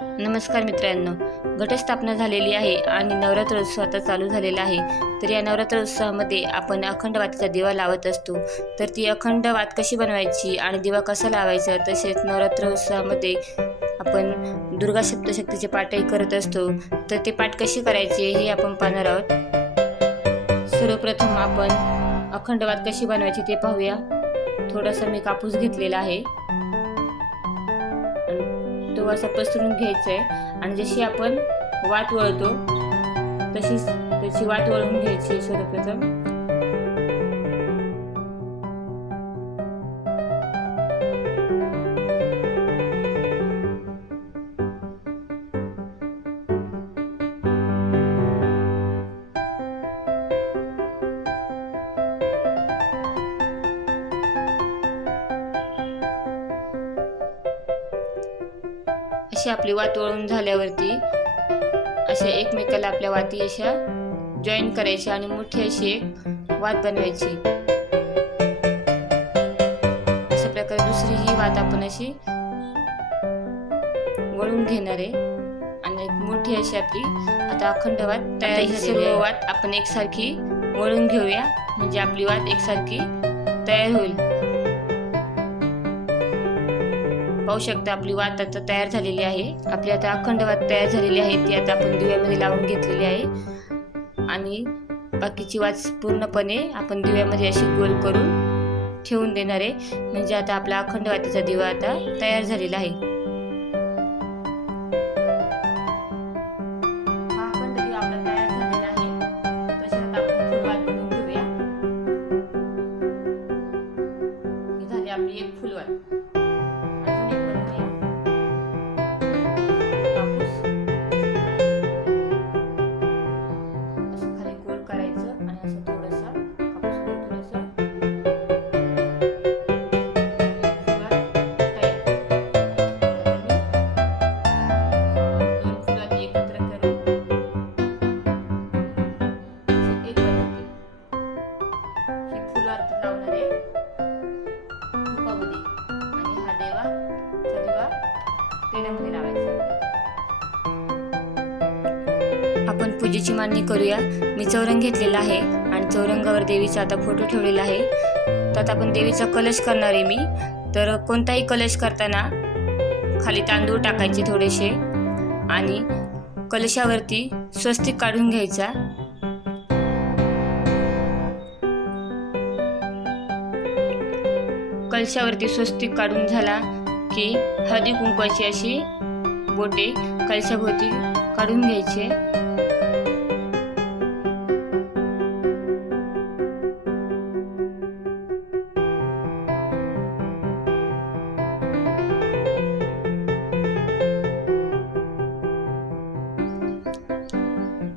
नमस्कार मित्रांनो, घटस्थापना झालेली आहे आणि नवरात्र उत्सव आता चालू झालेला आहे। तर या नवरात्र उत्सवामध्ये आपण अखंड वातीचा दिवा लावत असतो। तर ती अखंड वात कशी बनवायची आणि दिवा कसा लावायचा, तसेच नवरात्र उत्सवामध्ये आपण दुर्गा सप्तशतीचे पाठही करत असतो। तर ते पाठ कसे करायचे हे आपण पाहणार आहोत। सर्वप्रथम आपण अखंड वात कशी बनवायची ते पाहूया। थोडासा मी कापूस घेतलेला आहे, तो असा पसरून घ्यायचा आहे आणि जशी आपण वात वळतो तशीच त्याची वात वळून घ्यायची। सर्वप्रथम अशी आपली वात वळून झाल्यावरती अशा एकमेकाला आपल्या वाती अशा जॉईन करायची आणि मोठी अशी एक वात बनवायची। अशा प्रकारे दुसरी ही वात आपण अशी वळून घेणार आहे आणि एक मोठी अशी आपली आता अखंड वात तयार झाली। सर्व वात आपण एकसारखी वळून घेऊया, म्हणजे आपली वात एकसारखी तयार होईल। पाहू शकता आपली वात आता तयार झालेली आहे। आपली आता अखंड वात तयार झालेली आहे, ती आता आपण दिव्यामध्ये लावून घेतलेली आहे आणि बाकीची वात पूर्णपणे आपण दिव्यामध्ये अशी गोल करून ठेवून देणार आहे। म्हणजे आता आपला अखंड वातीचा दिवा आता तयार झालेला आहे। हा अखंड दिवा आपला तयार झालेला आहे। तसेच आपण फुल वात बनवून घेऊया। ही झाली आपली एक फुल वात। आपण पूजेची मांडणी करूया। मी चौरंग घेतलेला आहे आणि चौरंगावर देवीचा आता फोटो ठेवलेला आहे। त्यात आपण देवीचा कलश करणार आहे मी। तर कोणताही कलश करताना खाली तांदूळ टाकायचे थोडेसे आणि कलशावरती स्वस्तिक काढून घ्यायचा। कलशावरती स्वस्तिक काढून झाला की हळदी कुंकवाची अशी बोटे कलशाभोवती काढून घ्यायचे।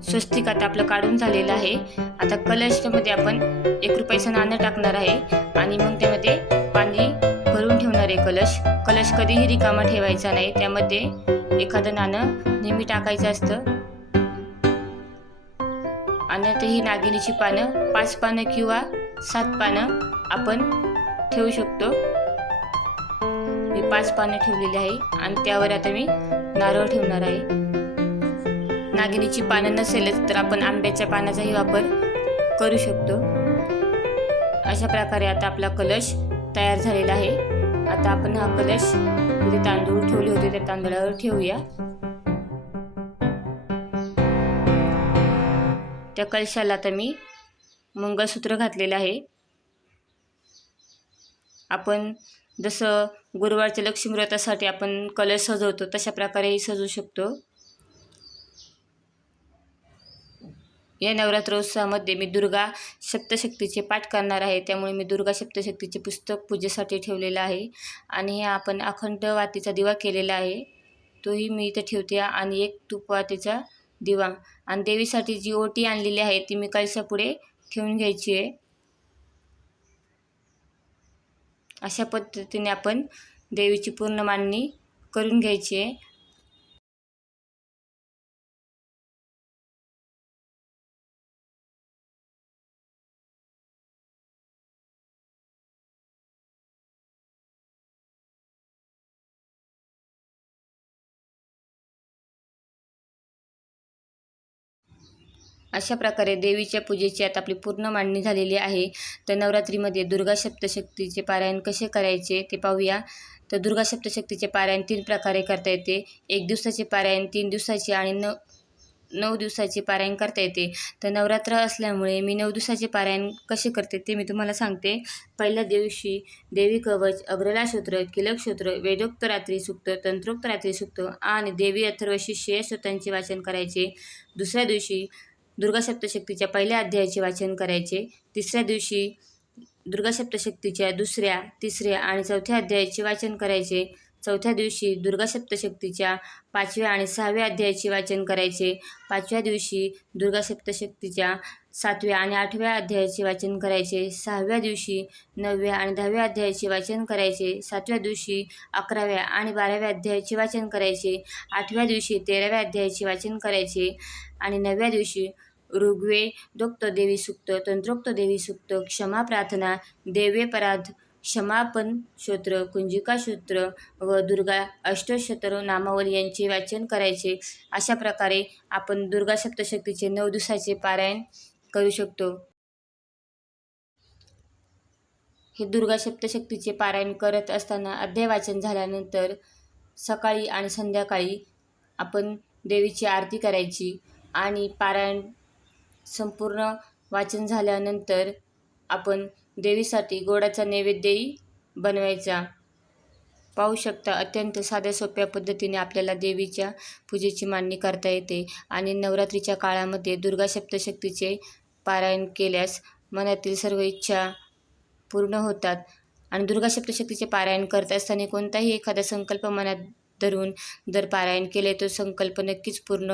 स्वस्तिक आता आपलं काढून झालेलं आहे। आता कलशमध्ये आपण 1 रुपयाचं नाणं टाकणार आहे आणि मग त्यामध्ये पाणी भरून ठेवणार आहे। कलश कधीही रिकामा ठेवायचा नाही, त्यामध्ये एखादं नाणं नेहमी टाकायचं असतं। आणि आता ही नागिनीची पानं 5 पानं किंवा 7 पानं आपण ठेवू शकतो। मी 5 पानं ठेवलेली आहे आणि त्यावर आता मी नारळ ठेवणार आहे। नागिनीची पानं नसेलच तर आपण आंब्याच्या पानाचाही वापर करू शकतो। अशा प्रकारे आता आपला कलश तयार झालेला आहे। आता आपण हा कलश जे तांदूळ ठेवले होते त्या तांदळावर ठेवूया। त्या कलशाला आता मी मंगळसूत्र घातलेलं आहे। आपण जसं गुरुवारच्या लक्ष्मी व्रतासाठी आपण कलश सजवतो तशा प्रकारेही सजवू शकतो। या नवरात्रोत्सवामध्ये मी दुर्गा सप्तशतीचे पाठ करणार आहे, त्यामुळे मी दुर्गा सप्तशतीचे पुस्तक पूजेसाठी ठेवलेलं आहे। आणि हे आपण अखंड वातीचा दिवा केलेला आहे, तोही मी इथे ठेवते। आणि एक तुपवातीचा दिवा आणि देवीसाठी जी ओटी आणलेली आहे ती मी कलशापुढे ठेवून घ्यायची आहे। अशा पद्धतीने आपण देवीची पूर्ण मांडणी करून घ्यायची आहे। अशा प्रकारे देवीच्या पूजेची आता आपली पूर्ण मांडणी झालेली आहे. तर नवरात्रीमध्ये दुर्गा सप्तशक्तीचे पारायण कसे करायचे ते पाहूया. तर दुर्गा सप्तशक्तीचे पारायण 3 प्रकारे करता येते. 1 दिवसाचे पारायण, 3 दिवसाचे आणि 9 दिवसाचे पारायण करता येते. तर नवरात्र असल्यामुळे मी 9 दिवसाचे पारायण कसे करते ते मी तुम्हाला सांगते. पहिल्या दिवशी देवी कवच, अग्रला स्तोत्र, किलक स्तोत्र, वेदोक्त रात्री सूक्त, तंत्रोक्त रात्री सूक्त आणि देवी अथर्वशीर्ष स्तोत्रांचे वाचन करायचे. दुसऱ्या दिवशी दुर्गा सप्तशक्तीच्या पहिल्या अध्यायाचे वाचन करायचे. तिसऱ्या दिवशी दुर्गा सप्तशक्तीच्या दुसऱ्या, तिसऱ्या आणि चौथ्या अध्यायाचे वाचन करायचे. चौथ्या दिवशी दुर्गा सप्तशक्तीच्या 5व्या आणि 6व्या अध्यायाचे वाचन करायचे. 5व्या दिवशी दुर्गा सप्तशक्तीच्या 7व्या आणि 8व्या अध्यायाचे वाचन करायचे. 6व्या दिवशी 9व्या आणि 10व्या अध्यायाचे वाचन करायचे. 7व्या दिवशी 11व्या आणि 12व्या अध्यायाचे वाचन करायचे. 8व्या दिवशी 13व्या अध्यायाचे वाचन करायचे आणि 9व्या दिवशी ऋग्वेदोक्त देवी सूक्त, तंत्रोक्त देवी सूक्त, क्षमा प्रार्थना, देवेपराध, क्षमापन स्तोत्र, कुंजिका स्तोत्र व दुर्गा अष्टोत्तर नामावली यांचे वाचन करायचे. अशा प्रकारे आपण दुर्गा सप्तशक्तीचे 9 दिवसाचे पारायण करू शकतो. हे दुर्गा सप्तशक्तीचे पारायण करत असताना अध्याय वाचन झाल्यानंतर सकाळी आणि संध्याकाळी आपण देवीची आरती करायची आणि पारायण संपूर्ण वाचन झाल्यानंतर आपण देवीसाठी गोडाचा नैवेद्यही बनवायचा. पाहू शकता, अत्यंत साध्या सोप्या पद्धतीने आपल्याला देवीच्या पूजेची मांडणी करता येते. आणि नवरात्रीच्या काळामध्ये दुर्गा सप्तशक्तीचे पारायण केल्यास मनातील सर्व इच्छा पूर्ण होतात. आणि दुर्गा सप्तशक्तीचे पारायण करत असताना कोणताही एखादा संकल्प मनात धरून जर पारायण केले तो संकल्प नक्कीच पूर्ण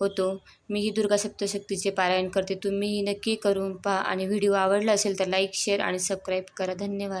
होतो. मी ही दुर्गा सप्तशक्तीचे पारायण करते. तुम्हीही नक्की करून पहा आणि व्हिडिओ आवडला असेल तर लाईक, शेअर आणि सबस्क्राईब करा. धन्यवाद.